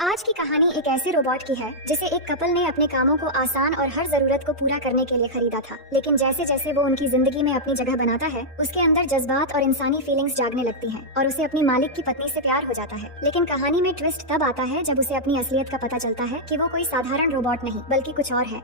आज की कहानी एक ऐसे रोबोट की है जिसे एक कपल ने अपने कामों को आसान और हर जरूरत को पूरा करने के लिए खरीदा था। लेकिन जैसे जैसे वो उनकी जिंदगी में अपनी जगह बनाता है, उसके अंदर जज्बात और इंसानी फीलिंग्स जागने लगती हैं और उसे अपनी मालिक की पत्नी से प्यार हो जाता है। लेकिन कहानी में ट्विस्ट तब आता है जब उसे अपनी असलियत का पता चलता है कि वो कोई साधारण रोबोट नहीं बल्कि कुछ और है।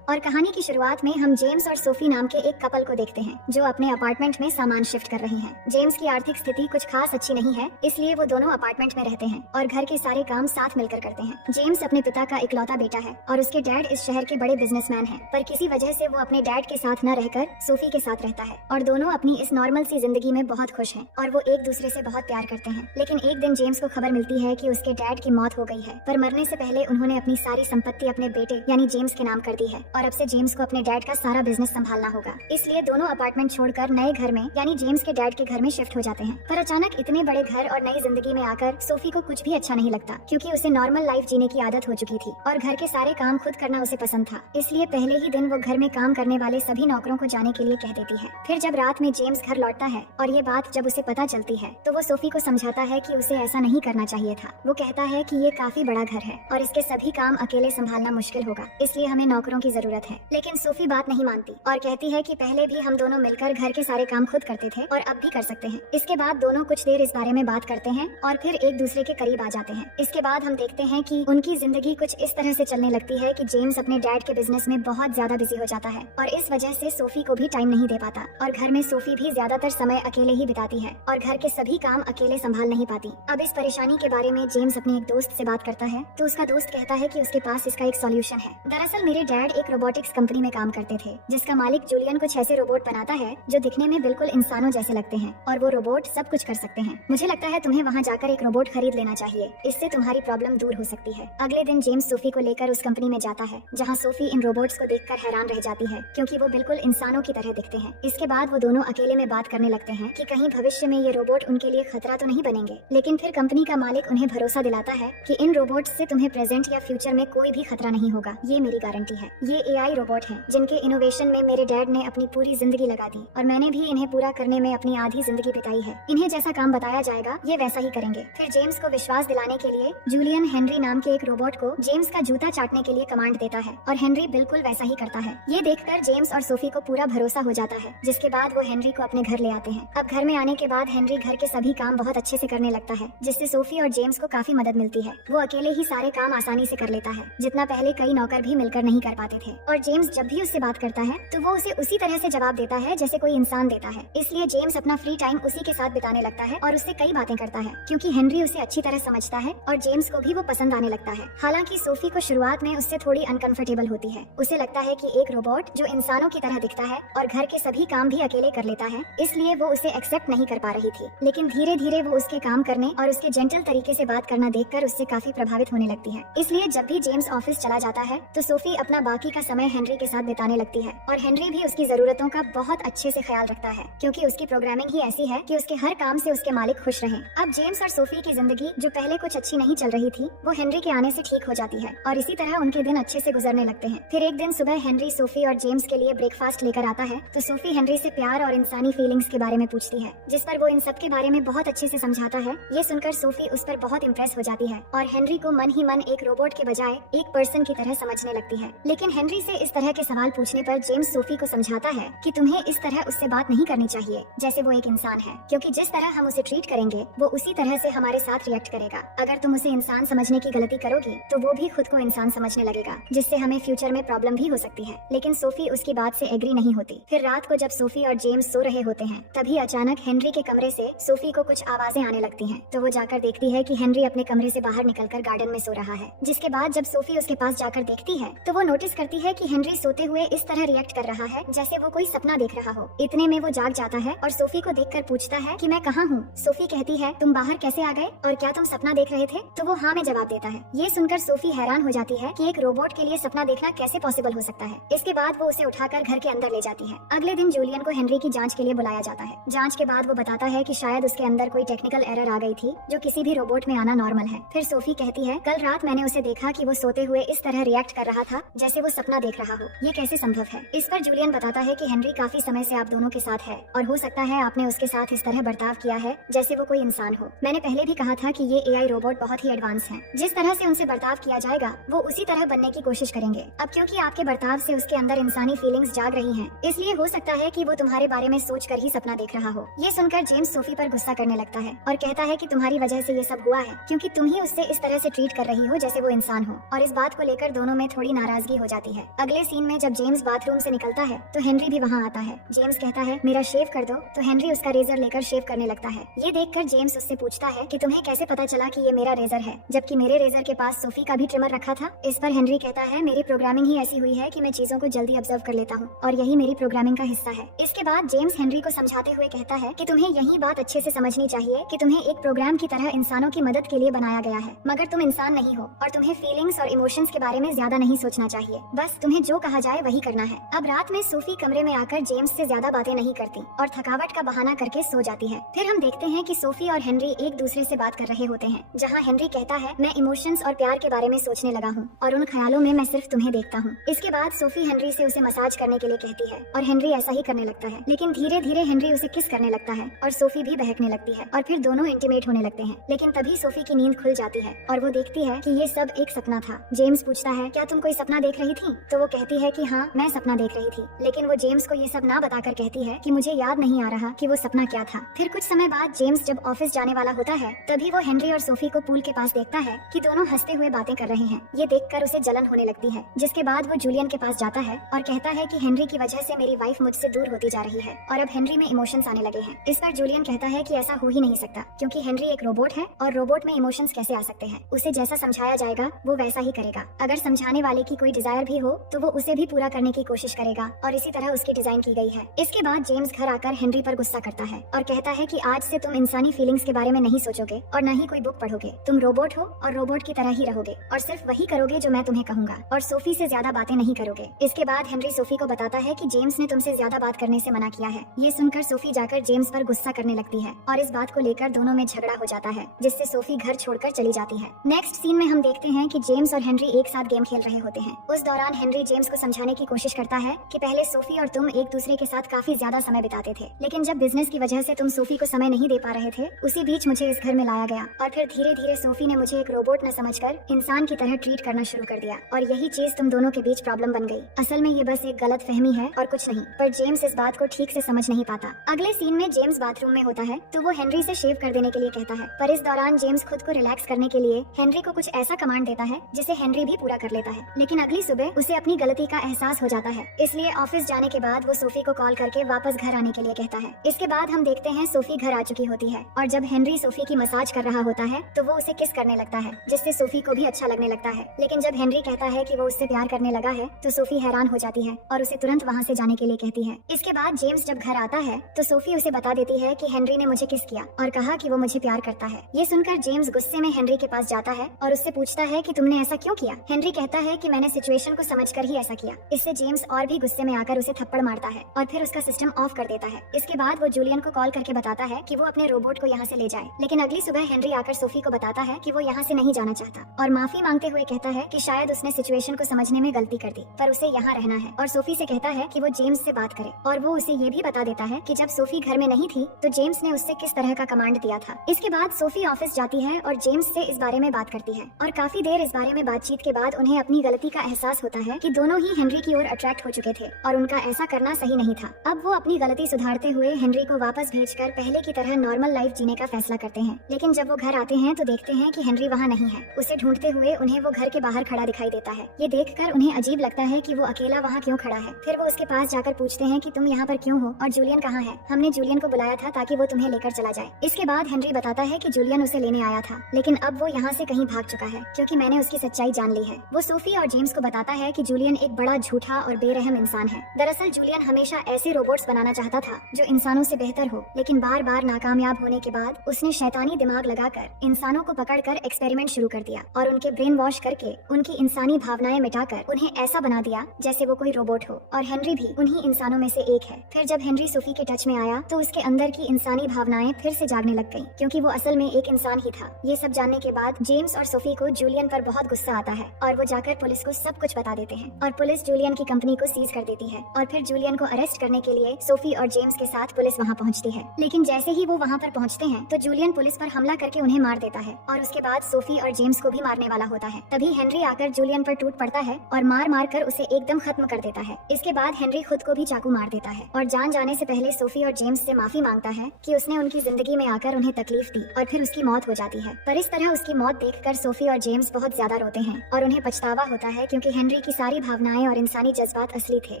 और कहानी की शुरुआत में हम जेम्स और सोफी नाम के एक कपल को देखते हैं जो अपने अपार्टमेंट में सामान शिफ्ट कर रहे हैं। जेम्स की आर्थिक स्थिति कुछ खास अच्छी नहीं है, इसलिए वो दोनों अपार्टमेंट में रहते हैं और घर के सारे काम साथ मिलकर करते हैं। जेम्स अपने पिता का इकलौता बेटा है और उसके डैड इस शहर के बड़े बिजनेसमैन हैं, पर किसी वजह से वो अपने डैड के साथ न रहकर सोफी के साथ रहता है और दोनों अपनी इस नॉर्मल सी जिंदगी में बहुत खुश हैं और वो एक दूसरे से बहुत प्यार करते हैं। लेकिन एक दिन जेम्स को खबर मिलती है कि उसके डैड की मौत हो गई है, पर मरने से पहले उन्होंने अपनी सारी संपत्ति अपने बेटे यानी जेम्स के नाम कर दी है और अब से जेम्स को अपने डैड का सारा बिजनेस संभालना होगा। इसलिए दोनों अपार्टमेंट छोड़कर नए घर में यानी जेम्स के डैड के घर में शिफ्ट हो जाते हैं। पर अचानक इतने बड़े घर और नई जिंदगी में आकर सोफी को कुछ भी अच्छा नहीं लगता, क्योंकि उसे नॉर्मल लाइफ जीने की आदत हो चुकी थी और घर के सारे काम खुद करना उसे पसंद था। इसलिए पहले ही दिन वो घर में काम करने वाले सभी नौकरों को जाने के लिए कह देती है। फिर जब रात में जेम्स घर लौटता है और ये बात जब उसे पता चलती है तो वो सोफी को समझाता है कि उसे ऐसा नहीं करना चाहिए था। वो कहता है कि ये काफी बड़ा घर है और इसके सभी काम अकेले संभालना मुश्किल होगा, इसलिए हमें नौकरों की जरूरत है। लेकिन सोफी बात नहीं मानती और कहती है कि पहले भी हम दोनों मिलकर घर के सारे काम खुद करते थे और अब भी कर सकते हैं। इसके बाद दोनों कुछ देर इस बारे में बात करते हैं और फिर एक दूसरे के करीब आ जाते हैं। इसके बाद हम देखते हैं कि उनकी जिंदगी कुछ इस तरह से चलने लगती है कि जेम्स अपने डैड के बिजनेस में बहुत ज्यादा बिजी हो जाता है और इस वजह से सोफी को भी टाइम नहीं दे पाता और घर में सोफी भी ज्यादातर समय अकेले ही बिताती है और घर के सभी काम अकेले संभाल नहीं पाती। अब इस परेशानी के बारे में जेम्स अपने एक दोस्त से बात करता है तो उसका दोस्त कहता है कि उसके पास इसका एक सॉल्यूशन है। दरअसल मेरे डैड एक रोबोटिक्स कंपनी में काम करते थे जिसका मालिक जूलियन कुछ ऐसे रोबोट बनाता है जो दिखने में बिल्कुल इंसानों जैसे लगते हैं और वो रोबोट सब कुछ कर सकते हैं। मुझे लगता है तुम्हें वहाँ जाकर एक रोबोट खरीद लेना चाहिए, इससे तुम्हारी प्रॉब्लम दूर हो सकती है। अगले दिन जेम्स सोफी को लेकर उस कंपनी में जाता है जहाँ सोफी इन रोबोट्स को देखकर हैरान रह जाती है क्योंकि वो बिल्कुल इंसानों की तरह दिखते हैं। इसके बाद वो दोनों अकेले में बात करने लगते हैं कि कहीं भविष्य में ये रोबोट उनके लिए खतरा तो नहीं बनेंगे। लेकिन फिर कंपनी का मालिक उन्हें भरोसा दिलाता है कि इन रोबोट्स से तुम्हें प्रेजेंट या फ्यूचर में कोई भी खतरा नहीं होगा, ये मेरी गारंटी है। ये एआई रोबोट हैं जिनके इनोवेशन में मेरे डैड ने अपनी पूरी जिंदगी लगा दी और मैंने भी इन्हें पूरा करने में अपनी आधी जिंदगी बिताई है। इन्हें जैसा काम बताया जाएगा ये वैसा ही करेंगे। फिर जेम्स को विश्वास दिलाने के लिए जूलियन हेनरी नाम के एक रोबोट को जेम्स का जूता चाटने के लिए कमांड देता है और हेनरी बिल्कुल वैसा ही करता है। ये देखकर जेम्स और सोफी को पूरा भरोसा हो जाता है, जिसके बाद वो हेनरी को अपने घर ले आते हैं। अब घर में आने के बाद हेनरी घर के सभी काम बहुत अच्छे से करने लगता है, जिससे सोफी और जेम्स को काफी मदद मिलती है। वो अकेले ही सारे काम आसानी से कर लेता है, जितना पहले कई नौकर भी मिलकर नहीं कर पाते थे। और जेम्स जब भी उससे बात करता है तो वो उसे उसी तरह से जवाब देता है जैसे कोई इंसान देता है। इसलिए जेम्स अपना फ्री टाइम उसी के साथ बिताने लगता है और उससे कई बातें करता है, क्योंकि हेनरी उसे अच्छी तरह समझता है और जेम्स को भी वो पसंद आने लगता है। हालांकि सोफी को शुरुआत में उससे थोड़ी अनकंफर्टेबल होती है। उसे लगता है कि एक रोबोट जो इंसानों की तरह दिखता है और घर के सभी काम भी अकेले कर लेता है, इसलिए वो उसे एक्सेप्ट नहीं कर पा रही थी। लेकिन धीरे धीरे वो उसके काम करने और उसके जेंटल तरीके से बात करना देखकर उससे काफी प्रभावित होने लगती है। इसलिए जब भी जेम्स ऑफिस चला जाता है तो सोफी अपना बाकी का समय हेनरी के साथ बिताने लगती है और हेनरी भी उसकी जरूरतों का बहुत अच्छे से ख्याल रखता है, क्योंकि उसकी प्रोग्रामिंग ही ऐसी है कि उसके हर काम से उसके मालिक खुश रहें। अब जेम्स और सोफी की जिंदगी जो पहले कुछ अच्छी नहीं चल रही थी वो हेनरी के आने से ठीक हो जाती है और इसी तरह उनके दिन अच्छे से गुजरने लगते हैं। फिर एक दिन सुबह हेनरी सोफी और जेम्स के लिए ब्रेकफास्ट लेकर आता है तो सोफी हेनरी से प्यार और इंसानी फीलिंग्स के बारे में पूछती है, जिस पर वो इन सब के बारे में बहुत अच्छे से समझाता है। ये सुनकर सोफी उस पर बहुत इम्प्रेस हो जाती है और हेनरी को मन ही मन एक रोबोट के बजाय एक पर्सन की तरह समझने लगती है। लेकिन हेनरी से इस तरह के सवाल पूछने पर जेम्स सोफी को समझाता है कि तुम्हें इस तरह उससे बात नहीं करनी चाहिए जैसे वो एक इंसान है, क्योंकि जिस तरह हम उसे ट्रीट करेंगे वो उसी तरह से हमारे साथ रिएक्ट करेगा। अगर तुम उसे इंसान समझने की गलती करोगी तो वो भी खुद को इंसान समझने लगेगा, जिससे हमें फ्यूचर में प्रॉब्लम भी हो सकती है। लेकिन सोफी उसकी बात से एग्री नहीं होती। फिर रात को जब सोफी और जेम्स सो रहे होते हैं तभी अचानक हेनरी के कमरे से सोफी को कुछ आवाजें आने लगती हैं। तो वो जाकर देखती है कि हेनरी अपने कमरे से बाहर निकलकर गार्डन में सो रहा है। जिसके बाद जब सोफी उसके पास जाकर देखती है तो वो नोटिस करती है कि हेनरी सोते हुए इस तरह रिएक्ट कर रहा है जैसे वो कोई सपना देख रहा हो। इतने में वो जाग जाता है और सोफी को देखकर पूछता है कि मैं कहाँ हूँ। सोफी कहती है तुम बाहर कैसे आ गए और क्या तुम सपना देख रहे थे? तो वो हाँ में जवाब देता है। ये सुनकर सोफी हैरान हो जाती है कि एक रोबोट के लिए सपना देखना कैसे पॉसिबल हो सकता है। इसके बाद वो उसे उठाकर घर के अंदर ले जाती है। अगले दिन जूलियन को हेनरी की जांच के लिए बुलाया जाता है। जांच के बाद वो बताता है कि शायद उसके अंदर कोई टेक्निकल एरर आ गई थी जो किसी भी रोबोट में आना नॉर्मल है। फिर सोफी कहती है कल रात मैंने उसे देखा कि वो सोते हुए इस तरह रिएक्ट कर रहा था जैसे वो सपना देख रहा हो। ये कैसे संभव है? इस पर जूलियन बताता है कि हेनरी काफी समय से आप दोनों के साथ है और हो सकता है आपने उसके साथ इस तरह बर्ताव किया है जैसे वो कोई इंसान हो। मैंने पहले भी कहा था कि ये एआई रोबोट बहुत ही एडवांस चांस है। जिस तरह से उनसे बर्ताव किया जाएगा वो उसी तरह बनने की कोशिश करेंगे। अब क्योंकि आपके बर्ताव से उसके अंदर इंसानी फीलिंग्स जाग रही हैं, इसलिए हो सकता है कि वो तुम्हारे बारे में सोच कर ही सपना देख रहा हो। ये सुनकर जेम्स सोफी पर गुस्सा करने लगता है और कहता है कि तुम्हारी वजह से ये सब हुआ है, क्योंकि तुम ही उससे इस तरह से ट्रीट कर रही हो जैसे वो इंसान हो। और इस बात को लेकर दोनों में थोड़ी नाराजगी हो जाती है। अगले सीन में जब जेम्स बाथरूम से निकलता है तो हेनरी भी वहाँ आता है। जेम्स कहता है मेरा शेव कर दो, तो हेनरी उसका रेजर लेकर शेव करने लगता है। ये देखकर जेम्स उससे पूछता है कि तुम्हें कैसे पता चला कि ये मेरा रेजर है, जबकि मेरे रेजर के पास सोफी का भी ट्रिमर रखा था। इस पर हेनरी कहता है मेरी प्रोग्रामिंग ही ऐसी हुई है कि मैं चीजों को जल्दी ऑब्जर्व कर लेता हूँ और यही मेरी प्रोग्रामिंग का हिस्सा है। इसके बाद जेम्स हेनरी को समझाते हुए कहता है कि तुम्हें यही बात अच्छे से समझनी चाहिए कि तुम्हें एक प्रोग्राम की तरह इंसानों की मदद के लिए बनाया गया है, मगर तुम इंसान नहीं हो और तुम्हें फीलिंग्स और इमोशंस के बारे में ज्यादा नहीं सोचना चाहिए। बस तुम्हें जो कहा जाए वही करना है। अब रात में सोफी कमरे में आकर जेम्स से ज्यादा बातें नहीं करती और थकावट का बहाना करके सो जाती है। फिर हम देखते हैं कि सोफी और हेनरी एक दूसरे से बात कर रहे होते हैं, जहाँ हेनरी कहता है मैं इमोशंस और प्यार के बारे में सोचने लगा हूँ और उन ख्यालों में मैं सिर्फ तुम्हें देखता हूँ। इसके बाद सोफी हेनरी से उसे मसाज करने के लिए कहती है और हेनरी ऐसा ही करने लगता है, लेकिन धीरे धीरे हेनरी उसे किस करने लगता है और सोफी भी बहकने लगती है और फिर दोनों इंटीमेट होने लगते हैं। लेकिन तभी सोफी की नींद खुल जाती है और वो देखती है कि ये सब एक सपना था। जेम्स पूछता है क्या तुम कोई सपना देख रही थी? तो वो कहती है कि हाँ मैं सपना देख रही थी, लेकिन वो जेम्स को ये सब ना बताकर कहती है कि मुझे याद नहीं आ रहा कि वो सपना क्या था। फिर कुछ समय बाद जेम्स जब ऑफिस जाने वाला होता है तभी वो हेनरी और सोफी को पूल के पास देखता है कि दोनों हंसते हुए बातें कर रहे हैं। ये देखकर उसे जलन होने लगती है, जिसके बाद वो जूलियन के पास जाता है और कहता है कि हेनरी की वजह से मेरी वाइफ मुझसे दूर होती जा रही है और अब हेनरी में इमोशंस आने लगे हैं। इस पर जूलियन कहता है कि ऐसा हो ही नहीं सकता, क्योंकि हेनरी एक रोबोट है और रोबोट में इमोशंस कैसे आ सकते हैं। उसे जैसा समझाया जाएगा वो वैसा ही करेगा। अगर समझाने वाले की कोई डिजायर भी हो तो वो उसे भी पूरा करने की कोशिश करेगा और इसी तरह उसकी डिजाइन की गई है। इसके बाद जेम्स घर आकर हेनरी पर गुस्सा करता है और कहता है कि आज से तुम इंसानी फीलिंग्स के बारे में नहीं सोचोगे और न ही कोई बुक पढ़ोगे। तुम रोबोट हो और रोबोट की तरह ही रहोगे और सिर्फ वही करोगे जो मैं तुम्हें कहूंगा और सोफी से ज्यादा बातें नहीं करोगे। इसके बाद हेनरी सोफी को बताता है कि जेम्स ने तुमसे ज्यादा बात करने से मना किया है। ये सुनकर सोफी जाकर जेम्स पर गुस्सा करने लगती है और इस बात को लेकर दोनों में झगड़ा हो जाता है, जिससे सोफी घर छोड़कर चली जाती है। नेक्स्ट सीन में हम देखते हैं कि जेम्स और हेनरी एक साथ गेम खेल रहे होते हैं। उस दौरान हेनरी जेम्स को समझाने की कोशिश करता है कि पहले सोफी और तुम एक दूसरे के साथ काफी ज्यादा समय बिताते थे, लेकिन जब बिजनेस की वजह से तुम सोफी को समय नहीं दे पा रहे थे, उसी बीच मुझे इस घर में लाया गया और फिर धीरे धीरे सोफी ने मुझे एक रोबोट न समझकर इंसान की तरह ट्रीट करना शुरू कर दिया और यही चीज तुम दोनों के बीच प्रॉब्लम बन गई। असल में ये बस एक गलत फहमी है और कुछ नहीं, पर जेम्स इस बात को ठीक से समझ नहीं पाता। अगले सीन में जेम्स बाथरूम में होता है तो वो हेनरी से शेव कर देने के लिए कहता है, पर इस दौरान जेम्स खुद को रिलैक्स करने के लिए हेनरी को कुछ ऐसा कमांड देता है जिसे हेनरी भी पूरा कर लेता है। लेकिन अगली सुबह उसे अपनी गलती का एहसास हो जाता है, इसलिए ऑफिस जाने के बाद वो सोफी को कॉल करके वापस घर आने के लिए कहता है। इसके बाद हम देखते हैं सोफी घर आ चुकी होती है और जब हेनरी सोफी की मसाज कर रहा होता है तो वो उसे किस करने लगता है, जिससे सोफी को भी अच्छा लगने लगता है। लेकिन जब हेनरी कहता है कि वो उससे प्यार करने लगा है तो सोफी हैरान हो जाती है और उसे तुरंत वहाँ से जाने के लिए कहती है। इसके बाद जेम्स जब घर आता है तो सोफी उसे बता देती है कि हेनरी ने मुझे किस किया और कहा कि वो मुझे प्यार करता है। ये सुनकर जेम्स गुस्से में हेनरी के पास जाता है और उससे पूछता है कि तुमने ऐसा क्यों किया। हेनरी कहता है कि मैंने सिचुएशन को समझकर ही ऐसा किया। इससे जेम्स और भी गुस्से में आकर उसे थप्पड़ मारता है और फिर उसका सिस्टम ऑफ कर देता है। इसके बाद वो जूलियन को कॉल करके बताता है कि वो अपने रोबोट को यहाँ से ले जाए। लेकिन अगली सुबह हेनरी आकर सोफी को बताता है कि वो यहाँ से नहीं जाना चाहता और माफी मांगते हुए कहता है कि शायद उसने सिचुएशन को समझने में गलती कर दी, पर उसे यहाँ रहना है। और सोफी से कहता है कि वो जेम्स से बात करे और वो उसे ये भी बता देता है कि जब सोफी घर में नहीं थी तो जेम्स ने उससे किस तरह का कमांड दिया था। इसके बाद सोफी ऑफिस जाती है और जेम्स से इस बारे में बात करती है और काफी देर इस बारे में बातचीत के बाद उन्हें अपनी गलती का एहसास होता है कि दोनों ही हेनरी की ओर अट्रैक्ट हो चुके थे और उनका ऐसा करना सही नहीं था। अब वो अपनी गलती सुधारते हुए हेनरी को वापस भेजकर पहले की तरह नॉर्मल लाइफ जीने का फैसला करते हैं। लेकिन जब वो घर आते हैं तो देखते हैं कि हेनरी वहाँ नहीं है। उसे ढूंढते हुए उन्हें वो घर के बाहर खड़ा दिखाई देता है। ये देखकर उन्हें अजीब लगता है कि वो अकेला वहाँ क्यों खड़ा है। फिर वो उसके पास जाकर पूछते हैं कि तुम यहाँ पर क्यों हो और जूलियन कहाँ है। हमने जूलियन को बुलाया था ताकि वो तुम्हें लेकर चला जाए। इसके बाद हेनरी बताता है कि जूलियन उसे लेने आया था, लेकिन अब वो यहाँ से कहीं भाग चुका है क्योंकि मैंने उसकी सच्चाई जान ली है। वो सोफी और जेम्स को बताता है कि जूलियन एक बड़ा झूठा और बेरहम इंसान है। दरअसल जूलियन हमेशा ऐसे रोबोट्स बनाना चाहता था जो इंसानों से बेहतर हो, लेकिन बार बार नाकामयाब होने के बाद उसने शैतानी दिमाग लगाकर इंसानों को पकड़कर एक्सपेरिमेंट शुरू कर दिया और उनके ब्रेन वॉश करके उनकी इंसानी भावनाएं मिटाकर उन्हें ऐसा बना दिया जैसे वो कोई रोबोट हो। और हेनरी भी उन्हीं इंसानों में से एक है। फिर जब हेनरी सोफी के टच में आया तो उसके अंदर की इंसानी भावनाएं फिर से जागने लग गईं, क्योंकि वो असल में एक इंसान ही था। ये सब जानने के बाद जेम्स और सोफी को जूलियन पर बहुत गुस्सा आता है और वो जाकर पुलिस को सब कुछ बता देते हैं और पुलिस जूलियन की कंपनी को सीज कर देती है। और फिर जूलियन को अरेस्ट करने के लिए सोफी और जेम्स के साथ पुलिस वहाँ पहुँचती है। लेकिन जैसे ही वो वहाँ पर पहुँचते हैं तो जूलियन पुलिस पर हमला करके उन्हें मार देता है और उसके बाद सोफी और जेम्स को भी मारने वाला होता है। तभी हेनरी आकर जूलियन पर टूट पड़ता है और मार मार कर उसे एकदम खत्म कर देता है। इसके बाद हेनरी खुद को भी चाकू मार देता है और जान जाने से पहले सोफी और जेम्स से माफी मांगता है कि उसने उनकी जिंदगी में आकर उन्हें तकलीफ दी, और फिर उसकी मौत हो जाती है। पर इस तरह उसकी मौत देखकर सोफी और जेम्स बहुत ज्यादा रोते हैं और उन्हें पछतावा होता है, क्योंकि हेनरी की सारी भावनाएं और इंसानी जज्बात असली थे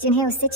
जिन्हें उससे